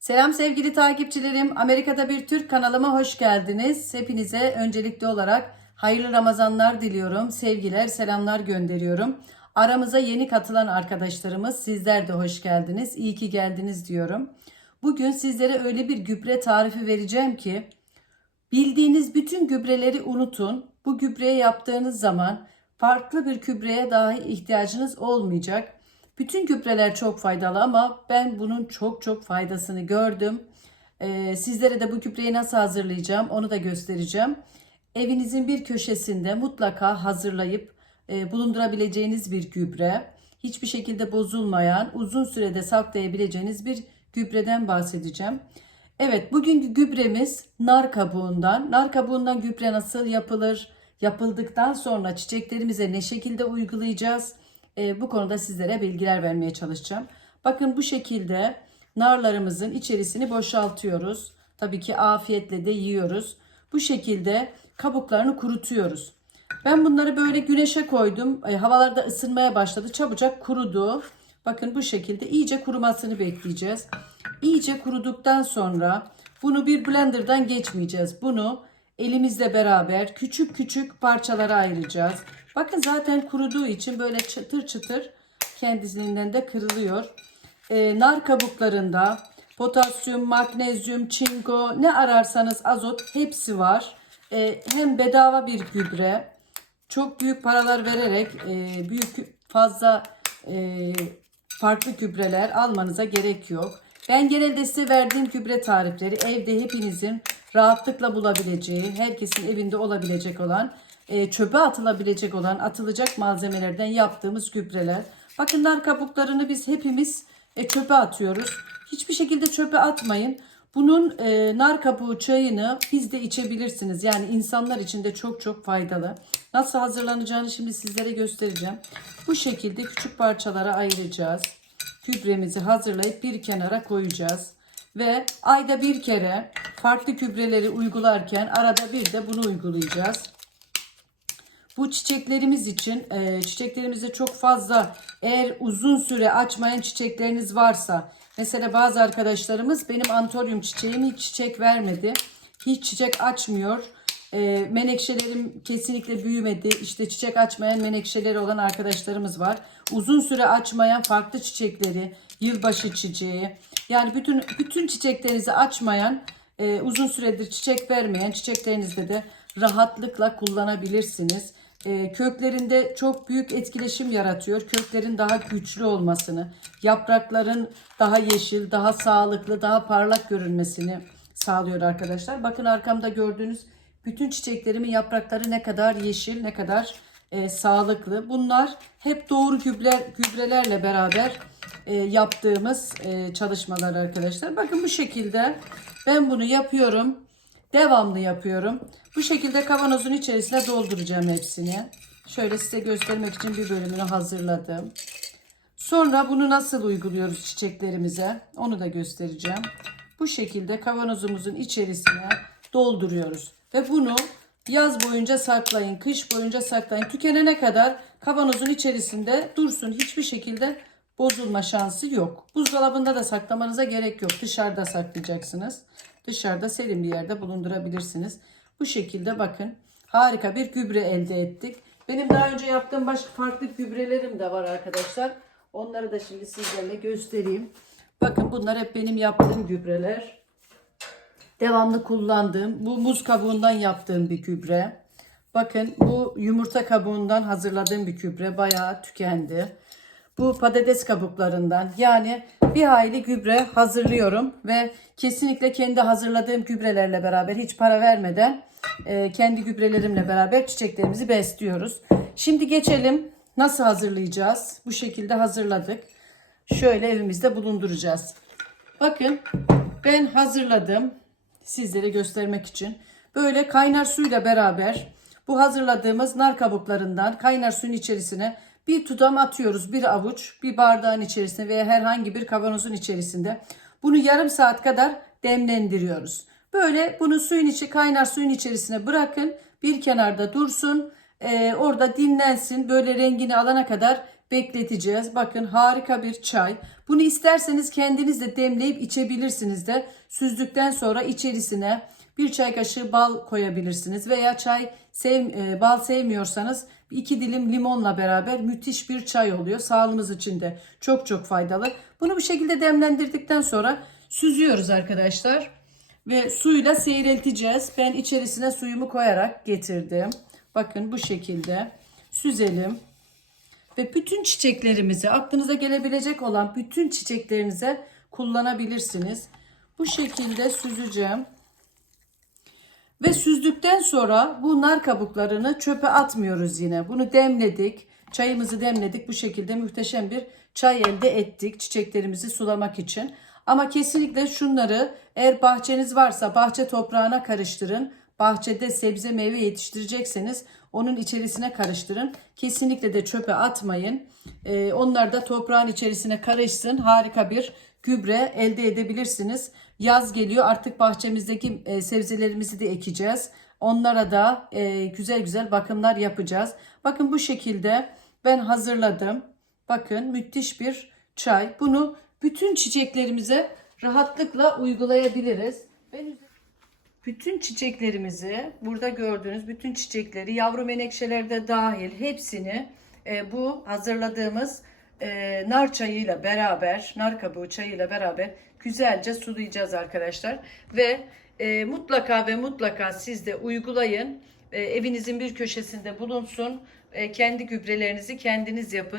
Selam sevgili takipçilerim. Amerika'da bir Türk kanalıma hoş geldiniz. Hepinize öncelikli olarak hayırlı Ramazanlar diliyorum. Sevgiler, selamlar gönderiyorum. Aramıza yeni katılan arkadaşlarımız sizler de hoş geldiniz. İyi ki geldiniz diyorum. Bugün sizlere öyle bir gübre tarifi vereceğim ki bildiğiniz bütün gübreleri unutun. Bu gübreyi yaptığınız zaman farklı bir gübreye dahi ihtiyacınız olmayacak. Bütün gübreler çok faydalı ama ben bunun çok çok faydasını gördüm. Ee, sizlere de bu gübreyi nasıl hazırlayacağım onu da göstereceğim. Evinizin bir köşesinde mutlaka hazırlayıp e, bulundurabileceğiniz bir gübre. Hiçbir şekilde bozulmayan, uzun sürede saklayabileceğiniz bir gübreden bahsedeceğim. Evet, bugünkü gübremiz nar kabuğundan. Nar kabuğundan gübre nasıl yapılır? Yapıldıktan sonra çiçeklerimize ne şekilde uygulayacağız? E, bu konuda sizlere bilgiler vermeye çalışacağım. Bakın bu şekilde narlarımızın içerisini boşaltıyoruz. Tabii ki afiyetle de yiyoruz. Bu şekilde kabuklarını kurutuyoruz. Ben bunları böyle güneşe koydum. E, havalarda ısınmaya başladı. Çabucak kurudu. Bakın bu şekilde iyice kurumasını bekleyeceğiz. İyice kuruduktan sonra bunu bir blenderdan geçmeyeceğiz. Bunu elimizle beraber küçük küçük parçalara ayıracağız. Bakın zaten kuruduğu için böyle çıtır çıtır kendisinden de kırılıyor. Ee, nar kabuklarında potasyum, magnezyum, çinko ne ararsanız azot hepsi var. Ee, hem bedava bir gübre çok büyük paralar vererek e, büyük fazla e, farklı gübreler almanıza gerek yok. Ben genelde size verdiğim gübre tarifleri evde hepinizin rahatlıkla bulabileceği, herkesin evinde olabilecek olan, e, çöpe atılabilecek olan, atılacak malzemelerden yaptığımız gübreler. Bakın nar kabuklarını biz hepimiz e, çöpe atıyoruz. Hiçbir şekilde çöpe atmayın. Bunun e, nar kabuğu çayını biz de içebilirsiniz. Yani insanlar için de çok çok faydalı. Nasıl hazırlanacağını şimdi sizlere göstereceğim. Bu şekilde küçük parçalara ayıracağız. Gübremizi hazırlayıp bir kenara koyacağız. Ve ayda bir kere farklı gübreleri uygularken arada bir de bunu uygulayacağız. Bu çiçeklerimiz için e, çiçeklerimizde çok fazla eğer uzun süre açmayan çiçekleriniz varsa mesela bazı arkadaşlarımız benim antoryum çiçeğim hiç çiçek vermedi. Hiç çiçek açmıyor. E, menekşelerim kesinlikle büyümedi. İşte çiçek açmayan menekşeleri olan arkadaşlarımız var. Uzun süre açmayan farklı çiçekleri, yılbaşı çiçeği. Yani bütün bütün çiçeklerinizi açmayan, e, uzun süredir çiçek vermeyen çiçeklerinizde de rahatlıkla kullanabilirsiniz. E, köklerinde çok büyük etkileşim yaratıyor. Köklerin daha güçlü olmasını, yaprakların daha yeşil, daha sağlıklı, daha parlak görünmesini sağlıyor arkadaşlar. Bakın arkamda gördüğünüz bütün çiçeklerimin yaprakları ne kadar yeşil, ne kadar e, sağlıklı. Bunlar hep doğru gübreler, gübrelerle beraber e, yaptığımız e, çalışmalar arkadaşlar. Bakın bu şekilde ben bunu yapıyorum. Devamlı yapıyorum. Bu şekilde kavanozun içerisine dolduracağım hepsini. Şöyle size göstermek için bir bölümünü hazırladım. Sonra bunu nasıl uyguluyoruz çiçeklerimize onu da göstereceğim. Bu şekilde kavanozumuzun içerisine dolduruyoruz. Ve bunu yaz boyunca saklayın, kış boyunca saklayın. Tükenene kadar kavanozun içerisinde dursun. Hiçbir şekilde bozulma şansı yok. Buzdolabında da saklamanıza gerek yok. Dışarıda saklayacaksınız. Dışarıda serin bir yerde bulundurabilirsiniz. Bu şekilde bakın harika bir gübre elde ettik. Benim daha önce yaptığım başka farklı gübrelerim de var arkadaşlar. Onları da şimdi sizlerle göstereyim. Bakın bunlar hep benim yaptığım gübreler. Devamlı kullandığım bu muz kabuğundan yaptığım bir gübre. Bakın bu yumurta kabuğundan hazırladığım bir gübre bayağı tükendi. Bu patates kabuklarından yani bir hayli gübre hazırlıyorum ve kesinlikle kendi hazırladığım gübrelerle beraber hiç para vermeden e, kendi gübrelerimle beraber çiçeklerimizi besliyoruz. Şimdi geçelim nasıl hazırlayacağız? Bu şekilde hazırladık. Şöyle evimizde bulunduracağız. Bakın ben hazırladım sizlere göstermek için. Böyle kaynar suyla beraber bu hazırladığımız nar kabuklarından kaynar suyun içerisine bir tutam atıyoruz. Bir avuç bir bardağın içerisine veya herhangi bir kavanozun içerisinde. Bunu yarım saat kadar demlendiriyoruz. Böyle bunu suyun içi kaynar suyun içerisine bırakın. Bir kenarda dursun. Ee, orada dinlensin. Böyle rengini alana kadar bekleteceğiz. Bakın harika bir çay. Bunu isterseniz kendiniz de demleyip içebilirsiniz de. Süzdükten sonra içerisine bir çay kaşığı bal koyabilirsiniz veya çay sev, e, bal sevmiyorsanız iki dilim limonla beraber müthiş bir çay oluyor. Sağlığımız için de çok çok faydalı. Bunu bu şekilde demlendirdikten sonra süzüyoruz arkadaşlar ve suyla seyrelteceğiz. Ben içerisine suyumu koyarak getirdim. Bakın bu şekilde süzelim. Ve bütün çiçeklerimizi aklınıza gelebilecek olan bütün çiçeklerinize kullanabilirsiniz. Bu şekilde süzeceğim. Ve süzdükten sonra bu nar kabuklarını çöpe atmıyoruz yine. Bunu demledik. Çayımızı demledik. Bu şekilde muhteşem bir çay elde ettik çiçeklerimizi sulamak için. Ama kesinlikle şunları eğer bahçeniz varsa bahçe toprağına karıştırın. Bahçede sebze meyve yetiştirecekseniz onun içerisine karıştırın. Kesinlikle de çöpe atmayın. Ee, onlar da toprağın içerisine karışsın. Harika bir gübre elde edebilirsiniz. Yaz geliyor artık bahçemizdeki e, sebzelerimizi de ekeceğiz. Onlara da e, güzel güzel bakımlar yapacağız. Bakın bu şekilde ben hazırladım. Bakın müthiş bir çay. Bunu bütün çiçeklerimize rahatlıkla uygulayabiliriz. Bütün çiçeklerimizi burada gördüğünüz bütün çiçekleri yavru menekşelerde dahil hepsini e, bu hazırladığımız e, nar çayıyla beraber nar kabuğu çayıyla beraber güzelce sulayacağız arkadaşlar. Ve e, mutlaka ve mutlaka siz de uygulayın. E, evinizin bir köşesinde bulunsun. E, kendi gübrelerinizi kendiniz yapın